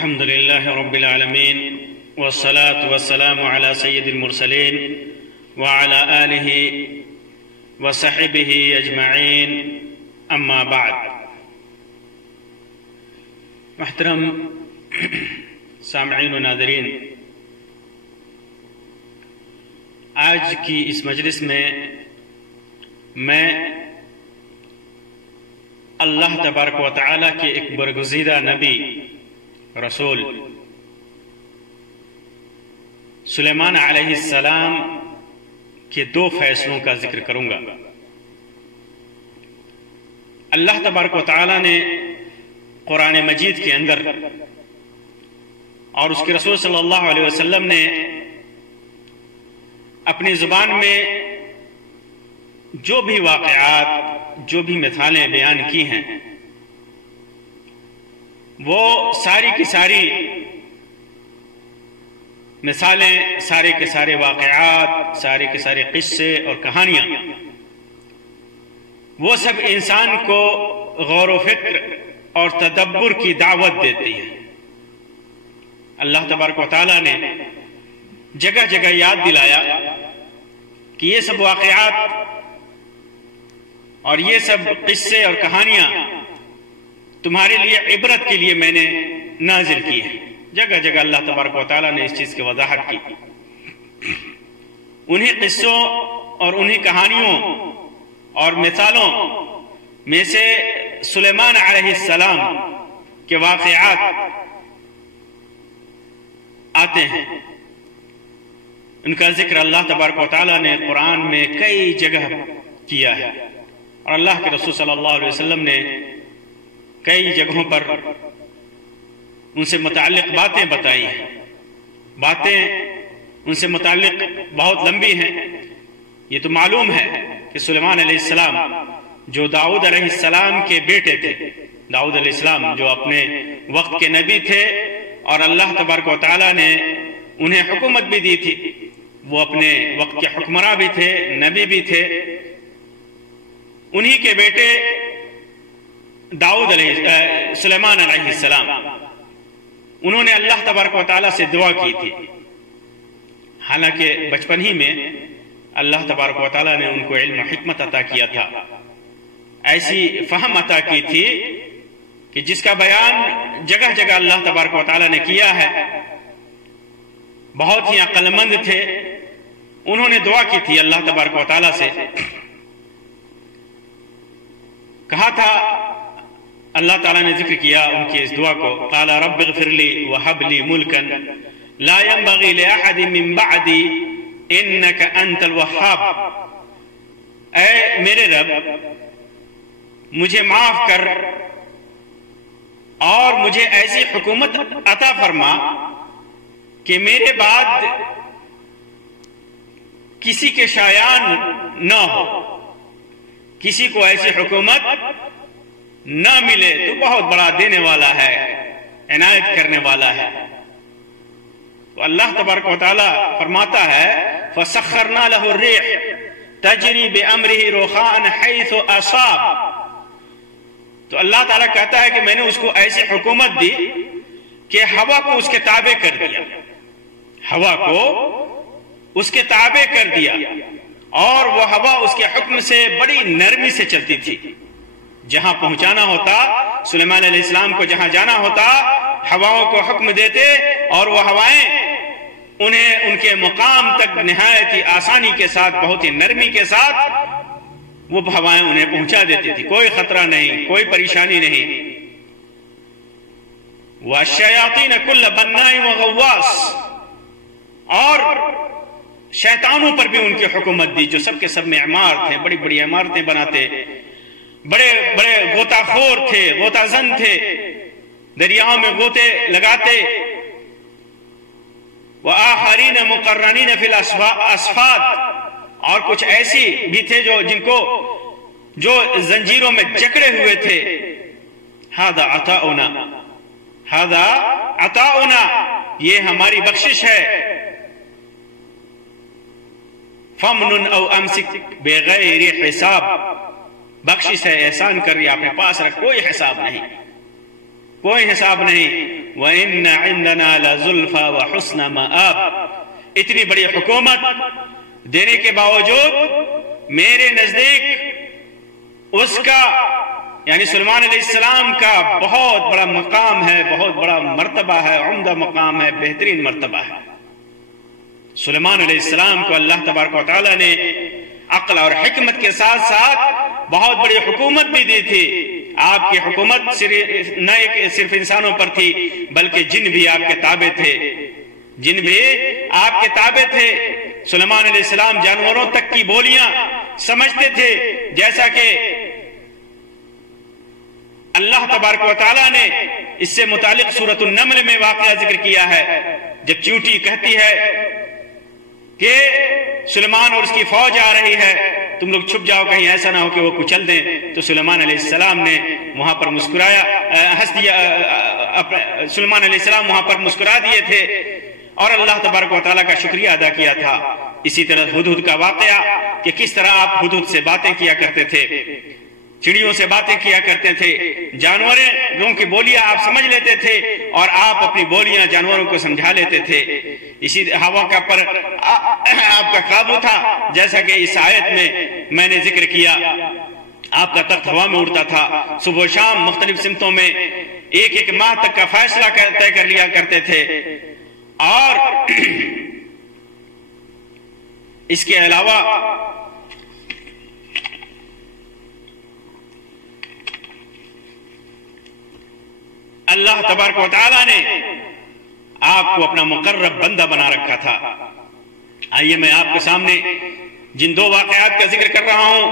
الحمد لله رب العالمين والصلاة والسلام على سيد المرسلين وعلى آله وصحبه أجمعين أما بعد. محترم سامعین و ناظرین، آج کی اس مجلس میں اللہ تبارک و تعالیٰ کے ایک برگزیدہ نبی رسول سلیمان علیہ السلام کے دو فیصلوں کا ذکر کروں گا۔ اللہ تبارک و تعالیٰ نے قرآن مجید کے اندر اور اس کے رسول صلی اللہ علیہ وسلم نے اپنی زبان میں جو بھی واقعات، جو بھی مثالیں بیان کی ہیں، وہ ساری کی ساری مثالیں، سارے کے سارے واقعات، سارے کے سارے قصے اور کہانیاں، وہ سب انسان کو غور و فکر اور تدبر کی دعوت دیتی ہے۔ اللہ تبارک و تعالیٰ نے جگہ جگہ یاد دلایا کہ یہ سب واقعات اور یہ سب قصے اور کہانیاں تمہارے لیے عبرت کے لیے میں نے نازل کی ہے۔ جگہ جگہ اللہ تبارک و تعالیٰ نے اس چیز کی وضاحت کی۔ انہی قصوں اور انہی کہانیوں اور مثالوں میں سے سلیمان علیہ السلام کے واقعات آتے ہیں۔ ان کا ذکر اللہ تبارک و تعالیٰ نے قرآن میں کئی جگہ کیا ہے، اور اللہ کے رسول صلی اللہ علیہ وسلم نے کئی جگہوں پر ان سے متعلق باتیں بتائی ہیں۔ باتیں ان سے متعلق بہت لمبی ہیں۔ یہ تو معلوم ہے کہ سلیمان علیہ السلام جو داؤد علیہ السلام کے بیٹے تھے، داؤد علیہ السلام جو اپنے وقت کے نبی تھے اور اللہ تبارک و تعالیٰ نے انہیں حکومت بھی دی تھی، وہ اپنے وقت کے حکمراں بھی تھے، نبی بھی تھے۔ انہی کے بیٹے سلیمان علیہ السلام، انہوں نے اللہ تبارک و تعالیٰ سے دعا کی تھی۔ حالانکہ بچپن ہی میں اللہ تبارک و تعالیٰ نے ان کو علم و حکمت عطا کیا تھا، ایسی فہم عطا کی تھی کہ جس کا بیان جگہ جگہ اللہ تبارک و تعالیٰ نے کیا ہے۔ بہت ہی عقل مند تھے۔ انہوں نے دعا کی تھی اللہ تبارک و تعالیٰ سے، کہا تھا، اللہ تعالیٰ نے ذکر کیا ان کی اس دعا کو، قال رب اغفر لی وہب لی ملکا لا ينبغی لأحد من بعدی انک انت الوہاب۔ اے میرے رب، مجھے معاف کر اور مجھے ایسی حکومت عطا فرما کہ میرے بعد کسی کے شایان نہ ہو، کسی کو ایسی حکومت نہ ملے۔ تو بہت بڑا دینے والا ہے، عنایت کرنے والا ہے۔ تو اللہ تبارک و تعالیٰ فرماتا ہے، فَسَخَّرْنَا لَهُ الرِّيحَ تَجْرِي بِأَمْرِهِ رُخَاءً حَيْثُ أَصَابَ۔ تو اللہ تعالیٰ کہتا ہے کہ میں نے اس کو ایسی حکومت دی کہ ہوا کو اس کے تابع کر دیا، ہوا کو اس کے تابع کر دیا، اور وہ ہوا اس کے حکم سے بڑی نرمی سے چلتی تھی۔ جہاں پہنچانا ہوتا، سلیمان علیہ السلام کو جہاں جانا ہوتا، ہواؤں کو حکم دیتے اور وہ ہوائیں انہیں ان کے مقام تک نہایت ہی آسانی کے ساتھ، بہت ہی نرمی کے ساتھ وہ ہوائیں انہیں پہنچا دیتی تھی۔ کوئی خطرہ نہیں، کوئی پریشانی نہیں۔ وَالشَّيَاطِينَ كُلَّ بَنَّاءٍ وَغَوَّاصٍ، اور شیطانوں پر بھی ان کی حکومت دی، جو سب کے سب معمار تھے، بڑی بڑی عمارتیں بناتے، بڑے بڑے غوطہ خور تھے، غوطہ زن تھے، دریاؤں میں غوطے لگاتے۔ وَآخَرِينَ مُقَرَّنِينَ فِي الْأَصْفَادِ، اور کچھ ایسی بھی تھے جو زنجیروں میں جکڑے ہوئے تھے۔ هَذَا عَطَاؤُنَا، هَذَا عَطَاؤُنَا، یہ ہماری بخشش ہے۔ فَمْنُنْ أَوْ أَمْسِكْ بِغَيْرِ حِسَاب، بخشش ہے، احسان کر رہی، اپنے پاس رکھ، کوئی حساب نہیں۔ کوئی حساب نہیں. وَإِنَّ عِندَنَا لَزُلْفَى وَحُسْنَ مَآب. اتنی بڑی حکومت دینے کے باوجود میرے نزدیک اس کا یعنی سلیمان علیہ السلام کا بہت بڑا مقام ہے، بہت بڑا مرتبہ ہے، عمدہ مقام ہے، بہترین مرتبہ ہے. سلیمان علیہ السلام کو اللہ تبارک و تعالیٰ نے عقل اور حکمت کے ساتھ ساتھ بہت بڑی حکومت بھی دی تھی. آپ کی حکومت نہ صرف انسانوں پر تھی بلکہ جن بھی آپ کے تابع تھے، جن بھی آپ کے تابع تھے. سلیمان علیہ السلام جانوروں تک کی بولیاں سمجھتے تھے، جیسا کہ اللہ تبارک و تعالیٰ نے اس سے متعلق سورۃ النمل میں واقعہ ذکر کیا ہے. جب چیونٹی کہتی ہے کہ سلیمان اور اس کی فوج آ رہی ہے، تم لوگ چھپ جاؤ کہیں ایسا نہ ہو کہ وہ کچل دیں، تو سلیمان علیہ السلام نے وہاں پر مسکرایا، ہنس دیا. سلیمان علیہ السلام وہاں پر مسکرا دیے تھے اور اللہ تبارک و تعالیٰ کا شکریہ ادا کیا تھا. اسی طرح ہدہد کا واقعہ کہ کس طرح آپ ہدہد سے باتیں کیا کرتے تھے، چڑیوں سے باتیں کیا کرتے تھے، جانوروں کی بولیاں آپ سمجھ لیتے تھے اور آپ اپنی بولیاں جانوروں کو سمجھا لیتے تھے. اسی ہوا کا پر آپ کا قابو تھا، جیسا کہ اس آیت میں نے ذکر کیا. آپ کا تخت ہوا میں اڑتا تھا، صبح و شام مختلف سمتوں میں ایک ایک ماہ تک کا فیصلہ طے کر لیا کرتے تھے. اور اس کے علاوہ اللہ تبارک و تعالیٰ نے آپ کو اپنا مقرب بندہ بنا رکھا تھا. آئیے میں آپ کے سامنے جن دو واقعات کا ذکر کر رہا ہوں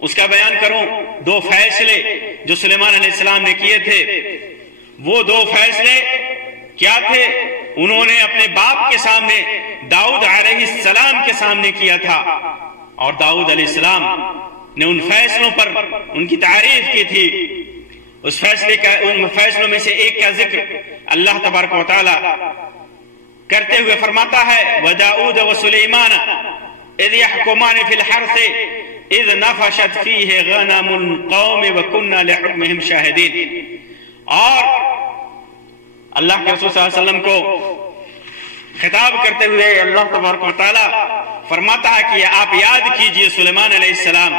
اس کا بیان کروں. دو فیصلے جو سلیمان علیہ السلام نے کیے تھے، وہ دو فیصلے کیا تھے؟ انہوں نے اپنے باپ کے سامنے داؤد علیہ السلام کے سامنے کیا تھا، اور داؤد علیہ السلام نے ان فیصلوں پر ان کی تعریف کی تھی. اس ان فیصلوں میں سے ایک کا ذکر اللہ تبارک و تعالی کرتے ہوئے فرماتا ہے وَدَاؤُدَ وَسُلَيْمَانَ إِذْ يَحْكُمَانِ فِي الْحَرْثِ إِذْ نَفَشَتْ فِيهِ غَنَمُ الْقَوْمِ وَكُنَّا لِحُكْمِهِمْ شَاهِدِينَ. اور اللہ کے رسول صلی اللہ علیہ وسلم کو خطاب کرتے ہوئے اللہ تبارک و تعالی فرماتا ہے کہ آپ یاد کیجئے سلیمان علیہ السلام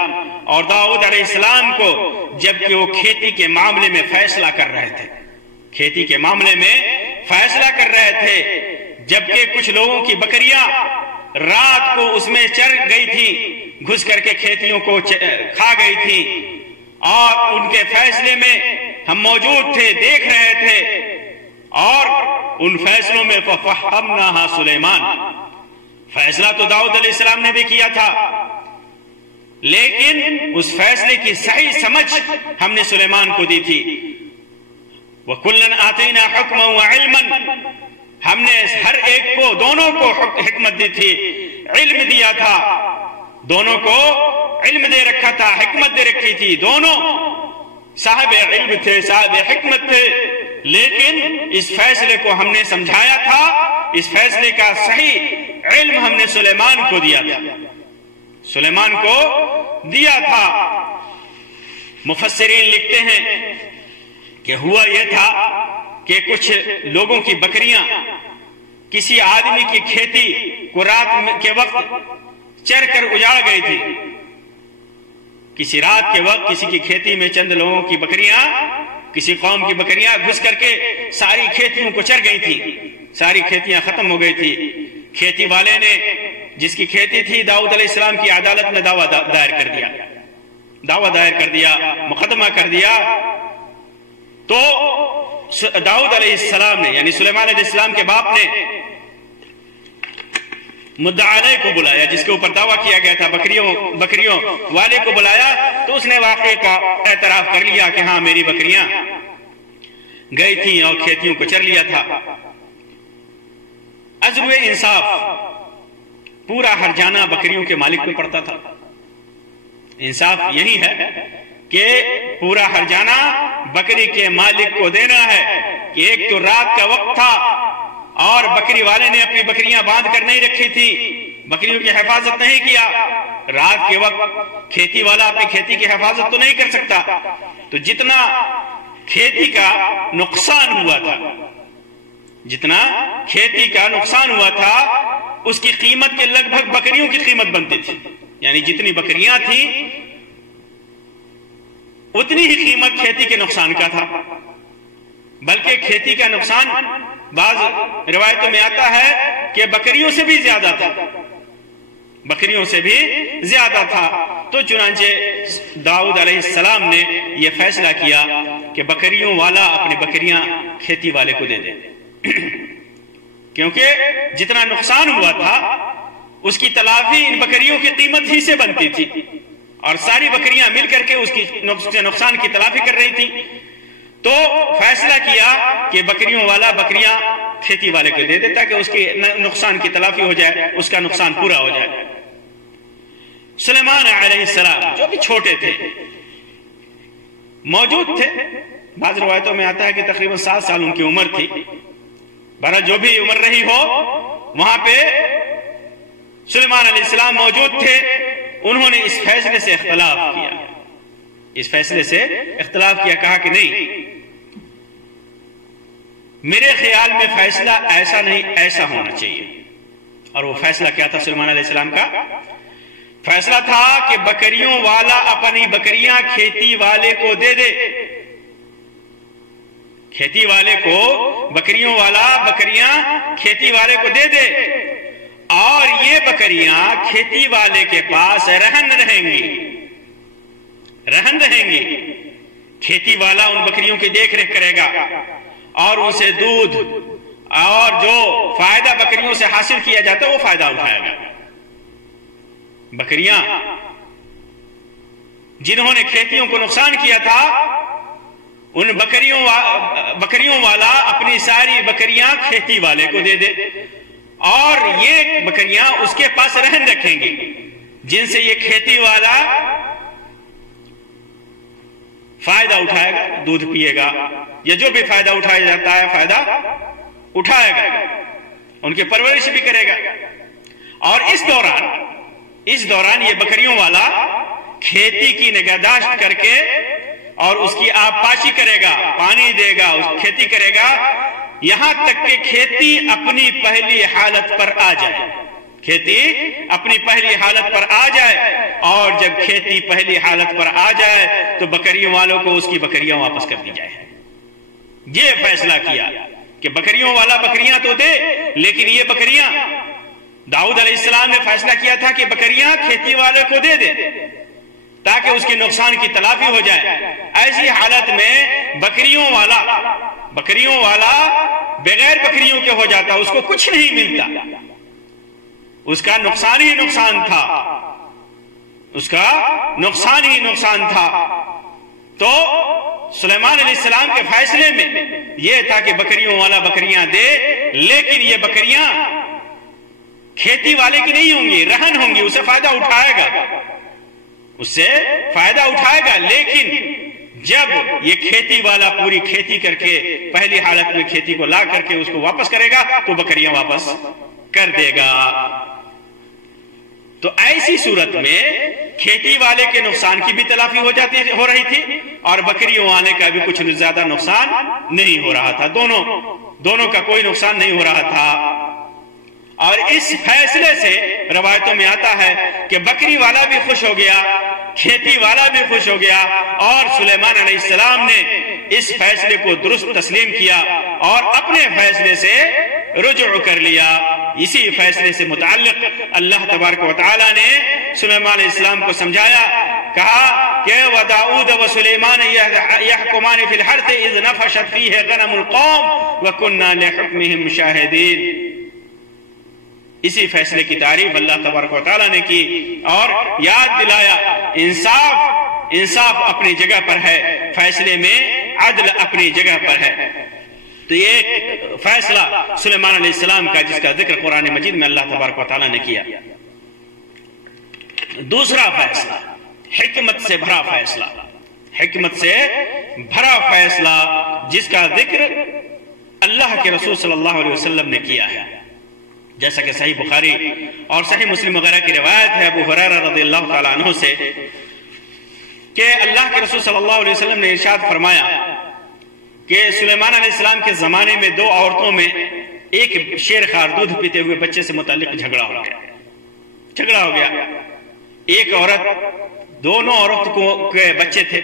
اور داؤد علیہ السلام کو جبکہ وہ کھیتی کے معاملے میں فیصلہ کر رہے تھے. کھیتی کے معاملے میں فیصلہ کر رہے تھے، جبکہ کچھ لوگوں کی بکریاں رات کو اس میں چر گئی تھی، گھس کر کے کھیتیوں کو کھا گئی تھی، اور ان کے فیصلے میں ہم موجود تھے، دیکھ رہے تھے. اور ان فیصلوں میں فَفَحَّمْنَاهَا سُلَيْمَانَ، فیصلہ تو داؤد علیہ السلام نے بھی کیا تھا، لیکن اس فیصلے کی صحیح سمجھ ہم نے سلیمان کو دی تھی. وَكُلًّا آتَيْنَا حُكْمًا وَعِلْمًا، ہم نے ہر ایک کو، دونوں کو حکمت دی تھی، علم دیا تھا، دونوں کو علم دے رکھا تھا، حکمت دے رکھی تھی. دونوں صاحب علم تھے، صاحب حکمت تھے، لیکن اس فیصلے کو ہم نے سمجھایا تھا، اس فیصلے کا صحیح علم ہم نے سلیمان کو دیا تھا، سلیمان کو دیا تھا. مفسرین لکھتے ہیں کہ ہوا یہ تھا کہ کچھ لوگوں کی بکریاں کسی آدمی کی کھیتی کو رات کے وقت چر کر اجاڑ گئی تھی. کسی رات کے وقت کسی کی کھیتی میں چند لوگوں کی بکریاں، کسی قوم کی بکریاں گھس کر کے ساری کھیتیوں کو چر گئی تھی، ساری کھیتیاں ختم ہو گئی تھی. کھیتی والے نے، جس کی کھیتی تھی، داؤد علیہ السلام کی عدالت میں دعویٰ دائر کر دیا، مقدمہ کر دیا. تو داؤد علیہ السلام نے، یعنی سلیمان علیہ السلام کے باپ نے مدعا علیہ کو بلایا، جس کے اوپر دعویٰ کیا گیا تھا، بکریوں والے کو بلایا. تو اس نے واقعے کا اعتراف کر لیا کہ ہاں میری بکریاں گئی تھیں اور کھیتیوں کو چر لیا تھا. عزر انصاف پورا ہرجانہ بکریوں کے مالک پہ پڑتا تھا. انصاف یہی ہے کہ پورا ہرجانہ بکری کے مالک کو دینا ہے. کہ ایک تو رات کا وقت تھا اور بکری والے نے اپنی بکریاں باندھ کر نہیں رکھی تھی، بکریوں کی حفاظت نہیں کیا. رات کے وقت کھیتی والا اپنی کھیتی کی حفاظت تو نہیں کر سکتا، تو جتنا کھیتی کا نقصان ہوا تھا، جتنا کھیتی کا نقصان ہوا تھا اس کی قیمت کے لگ بھگ بکریوں کی قیمت بنتی تھی، یعنی جتنی بکریاں تھیں اتنی ہی قیمت کھیتی کے نقصان کا تھا، بلکہ کھیتی کا نقصان بعض روایتوں میں آتا ہے کہ بکریوں سے بھی زیادہ تھا، بکریوں سے بھی زیادہ تھا۔ تو چنانچہ داؤد علیہ السلام نے یہ فیصلہ کیا کہ بکریوں والا اپنی بکریاں کھیتی والے کو دے دے، کیونکہ جتنا نقصان ہوا تھا اس کی تلافی ان بکریوں کی قیمت ہی سے بنتی تھی، اور ساری بکریاں مل کر کے اس کی نقصان کی تلافی کر رہی تھی۔ تو فیصلہ کیا کہ بکریوں والا بکریاں کھیتی والے کو دے دے تاکہ اس کے نقصان کی تلافی ہو جائے، اس کا نقصان پورا ہو جائے۔ سلیمان علیہ السلام جو بھی چھوٹے تھے موجود تھے، بعض روایتوں میں آتا ہے کہ تقریباً 7 سال ان کی عمر تھی، بہرحال جو بھی عمر رہی ہو وہاں پہ سلیمان علیہ السلام موجود تھے۔ انہوں نے اس فیصلے سے اختلاف کیا، اس فیصلے سے اختلاف کیا، کہا کہ نہیں، میرے خیال میں فیصلہ ایسا نہیں، ایسا ہونا چاہیے۔ اور وہ فیصلہ کیا تھا سلیمان علیہ السلام کا؟ فیصلہ تھا کہ بکریوں والا اپنی بکریاں کھیتی والے کو دے دے، کھیتی والے کو، بکریوں والا بکریاں کھیتی والے کو دے دے، اور یہ بکریاں کھیتی والے کے پاس رہن رہیں گی، رہن رہیں گی۔ کھیتی والا ان بکریوں کی دیکھ ریکھ کرے گا اور ان سے دودھ اور جو فائدہ بکریوں سے حاصل کیا جاتا ہے وہ فائدہ اٹھائے گا۔ بکریاں جنہوں نے کھیتیوں کو نقصان کیا تھا، ان بکریوں والا اپنی ساری بکریاں کھیتی والے کو دے دے، اور یہ بکریاں اس کے پاس رہن رکھیں گی، جن سے یہ کھیتی والا فائدہ اٹھائے گا، دودھ پیے گا یا جو بھی فائدہ اٹھایا جاتا ہے فائدہ اٹھائے گا، ان کی پرورش بھی کرے گا۔ اور اس دوران یہ بکریوں والا کھیتی کی نگہداشت کر کے اور اس کی آب پاشی کرے گا، پانی دے گا، کھیتی کرے گا، یہاں تک کہ کھیتی اپنی پہلی حالت پر آ جائے، کھیتی اپنی پہلی حالت پر آ جائے۔ اور جب کھیتی پہلی حالت پر آ جائے تو بکریوں والوں کو اس کی بکریاں واپس کر دی جائے۔ یہ فیصلہ کیا کہ بکریوں والا بکریاں تو دے، لیکن یہ بکریاں، داؤد علیہ السلام نے فیصلہ کیا تھا کہ بکریاں کھیتی والے کو دے دے تاکہ اس کے نقصان کی تلافی ہو جائے۔ ایسی حالت میں بکریوں والا بغیر بکریوں کے ہو جاتا، اس کو کچھ نہیں ملتا، اس کا نقصان ہی نقصان تھا، اس کا نقصان ہی نقصان تھا۔ تو سلیمان علیہ السلام کے فیصلے میں یہ تھا کہ بکریوں والا بکریاں دے، لیکن یہ بکریاں کھیتی والے کی نہیں ہوں گی، رہن ہوں گی، اسے فائدہ اٹھائے گا، اس سے فائدہ اٹھائے گا، لیکن جب یہ کھیتی والا پوری کھیتی کر کے پہلی حالت میں کھیتی کو لا کر کے اس کو واپس کرے گا تو بکریاں واپس کر دے گا۔ تو ایسی صورت میں کھیتی والے کے نقصان کی بھی تلافی ہو رہی تھی اور بکریوں والے کا بھی کچھ زیادہ نقصان نہیں ہو رہا تھا، دونوں کا کوئی نقصان نہیں ہو رہا تھا۔ اور اس فیصلے سے روایتوں میں آتا ہے کہ بکری والا بھی خوش ہو گیا، کھیتی والا بھی خوش ہو گیا، اور سلیمان علیہ السلام نے اس فیصلے کو درست تسلیم کیا اور اپنے فیصلے سے رجوع کر لیا۔ اسی فیصلے سے متعلق اللہ تبارک و تعالی نے سلیمان علیہ السلام کو سمجھایا، کہا کہ وَدَاؤُودَ وَسُلَيْمَانَ يَحْكُمَانِ فِي الْحَرْثِ إِذْ نَفَشَتْ فِيهِ غَنَمُ الْقَوْمِ وَكُنَّا لِحُكْمِهِمْ شَاهِدِينَ۔ اسی فیصلے کی تعریف اللہ تبارک و تعالیٰ نے کی اور یاد دلایا انصاف اپنی جگہ پر ہے، فیصلے میں عدل اپنی جگہ پر ہے۔ تو یہ ایک فیصلہ سلیمان علیہ السلام کا جس کا ذکر قرآن مجید میں اللہ تبارک و تعالیٰ نے کیا۔ دوسرا فیصلہ، حکمت سے بھرا فیصلہ، حکمت سے بھرا فیصلہ جس کا ذکر اللہ کے رسول صلی اللہ علیہ وسلم نے کیا ہے، جیسا کہ صحیح بخاری اور صحیح مسلم وغیرہ کی روایت ہے ابو ہریرہ رضی اللہ تعالیٰ عنہ سے کہ اللہ کے رسول صلی اللہ علیہ وسلم نے ارشاد فرمایا کہ سلیمان علیہ السلام کے زمانے میں دو عورتوں میں ایک شیر خوار دودھ پیتے ہوئے بچے سے متعلق جھگڑا ہو گیا. ایک عورت، دونوں عورت کے بچے تھے.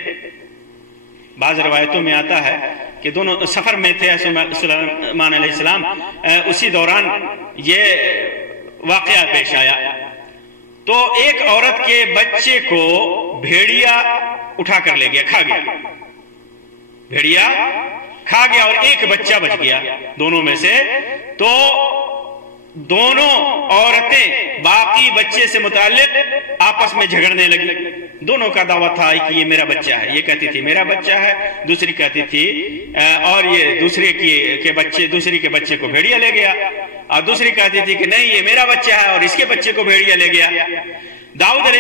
بعض روایتوں میں آتا ہے کہ دونوں سفر میں تھے سلیمان علیہ السلام. اسی دوران یہ واقعہ پیش آیا. تو ایک عورت کے بچے کو بھیڑیا اٹھا کر لے گیا، کھا گیا. بھیڑیا کھا گیا اور ایک بچہ بچ گیا دونوں میں سے. تو دونوں عورتیں باقی بچے سے متعلق آپس میں جھگڑنے لگی. دونوں کا دعویٰ تھا کہ یہ میرا بچہ ہے. یہ کہتی تھی میرا بچہ ہے، دوسری کہتی تھی اور یہ دوسری کے بچے کو بھیڑیا لے گیا، اور دوسری کہتی تھی کہ نہیں یہ میرا بچہ ہے اور اس کے بچے کو بھیڑیا لے گیا. داؤد علیہ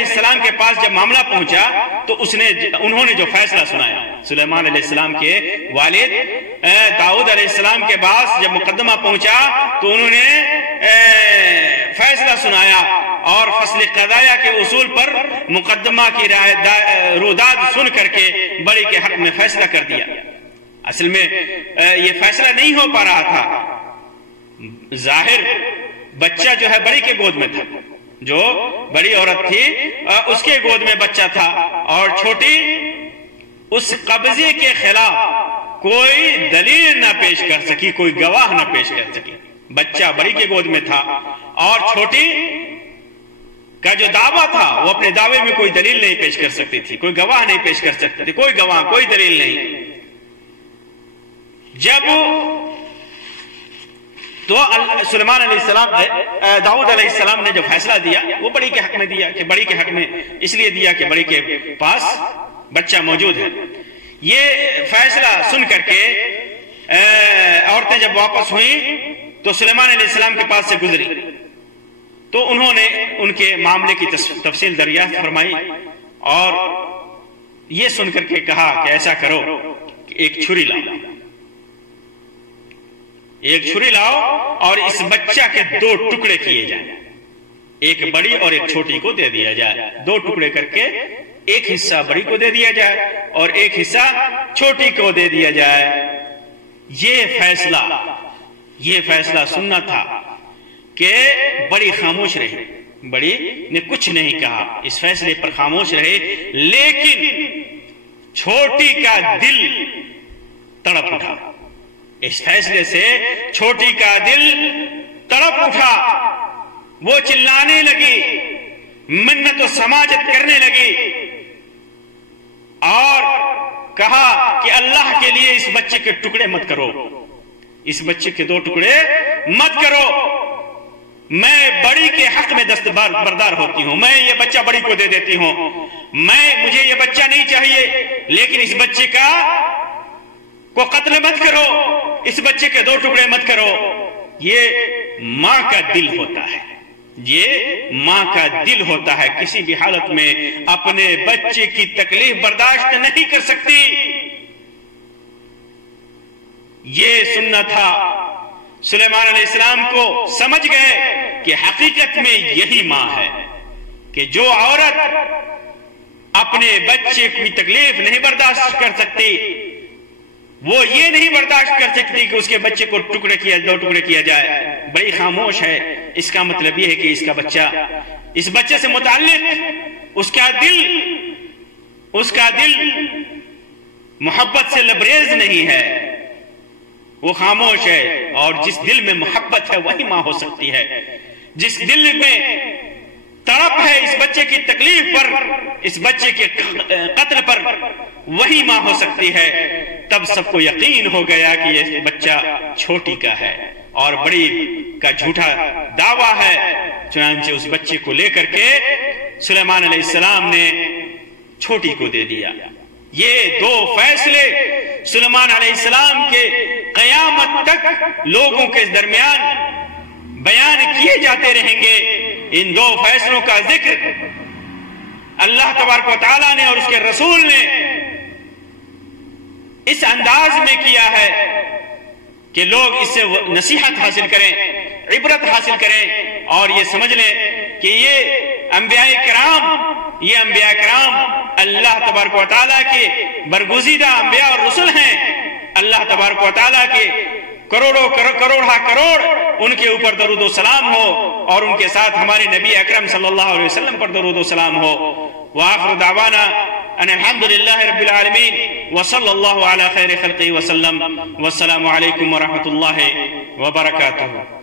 السلام کے پاس جب معاملہ پہنچا تو انہوں نے جو فیصلہ سنایا، سلیمان علیہ السلام کے والد داؤد علیہ السلام کے پاس جب مقدمہ پہنچا تو انہوں نے فیصلہ سنایا اور فصل قضایہ کے اصول پر مقدمہ کی روداد سن کر کے بڑی کے حق میں فیصلہ کر دیا. اصل میں یہ فیصلہ نہیں ہو پا رہا تھا. ظاہر بچہ جو ہے بڑی کے گود میں تھا، جو بڑی عورت تھی اس کے گود میں بچہ تھا، اور چھوٹی اس قبضے کے خلاف کوئی دلیل نہ پیش کر سکی، کوئی گواہ نہ پیش کر سکی. بچہ بڑی کے گود میں تھا اور چھوٹی کا جو دعویٰ تھا وہ اپنے دعوے میں کوئی دلیل نہیں پیش کر سکتی تھی، کوئی گواہ نہیں پیش کر سکتی تھی، کوئی گواہ، کوئی دلیل نہیں. جب تو سلیمان علیہ السلام داؤد علیہ السلام نے جو فیصلہ دیا وہ بڑی کے حق میں دیا، کہ بڑی کے حق میں اس لیے دیا کہ بڑی کے پاس بچہ موجود ہے. یہ فیصلہ سن کر کے عورتیں جب واپس ہوئیں تو سلیمان علیہ السلام کے پاس سے گزری تو انہوں نے ان کے معاملے کی تفصیل دریافت فرمائی اور یہ سن کر کے کہا کہ ایسا کرو کہ ایک چھری لاؤ اور اس بچہ کے دو ٹکڑے کیے جائیں، ایک بڑی اور ایک چھوٹی کو دے دیا جائے. دو ٹکڑے کر کے ایک حصہ بڑی کو دے دیا جائے اور ایک حصہ چھوٹی کو دے دیا جائے. یہ فیصلہ سننا تھا کہ بڑی خاموش رہی. بڑی نے کچھ نہیں کہا، اس فیصلے پر خاموش رہے، لیکن چھوٹی کا دل تڑپ اٹھا. اس فیصلے سے چھوٹی کا دل تڑپ اٹھا. وہ چلانے لگی، منت و سماجت کرنے لگی اور کہا کہ اللہ کے لیے اس بچے کے ٹکڑے مت کرو، اس بچے کے دو ٹکڑے مت کرو. میں بڑی کے حق میں دستبردار ہوتی ہوں، میں یہ بچہ بڑی کو دے دیتی ہوں. مجھے یہ بچہ نہیں چاہیے، لیکن اس بچے کو قتل مت کرو، اس بچے کے دو ٹکڑے مت کرو. یہ ماں کا دل ہوتا ہے، یہ ماں کا دل ہوتا ہے. کسی بھی حالت میں اپنے بچے کی تکلیف برداشت نہیں کر سکتی. یہ سننا تھا. سلیمان علیہ السلام کو سمجھ گئے کہ حقیقت میں یہی ماں ہے، کہ جو عورت اپنے بچے کی تکلیف نہیں برداشت کر سکتی، وہ یہ نہیں برداشت کر سکتی کہ اس کے بچے کو دو ٹکڑے کیا جائے. بڑی خاموش ہے. اس کا مطلب یہ ہے کہ اس بچے سے متعلق اس کا دل محبت سے لبریز نہیں ہے، وہ خاموش ہے. اور جس دل میں محبت ہے وہی ماں ہو سکتی ہے. جس دل میں تڑپ ہے اس بچے کی تکلیف پر، اس بچے کے قتل پر، وہی ماں ہو سکتی ہے. تب سب کو یقین ہو گیا کہ یہ بچہ چھوٹی کا ہے اور بڑی کا جھوٹا دعویٰ ہے. چنانچہ اس بچے کو لے کر کے سلیمان علیہ السلام نے چھوٹی کو دے دیا. یہ دو فیصلے سلیمان علیہ السلام کے قیامت تک لوگوں کے درمیان بیان کیے جاتے رہیں گے. ان دو فیصلوں کا ذکر اللہ تبارک و تعالیٰ نے اور اس کے رسول نے اس انداز میں کیا ہے کہ لوگ اس سے نصیحت حاصل کریں، عبرت حاصل کریں اور یہ سمجھ لیں کہ یہ انبیاء کرام یہ انبیاء کرام اللہ تبارک و تعالیٰ کے برگزیدہ انبیاء اور رسول ہیں. اللہ تبارک و تعالیٰ کے کروڑوں کروڑ ان کے اوپر درود و سلام ہو اور ان کے ساتھ ہمارے نبی اکرم صلی اللہ علیہ وسلم پر درود و سلام ہو. وآخر دعوانا ان الحمد للہ رب العالمین وصلی اللہ علی خیر خلقہ وسلم. والسلام علیکم ورحمۃ اللہ وبرکاتہ.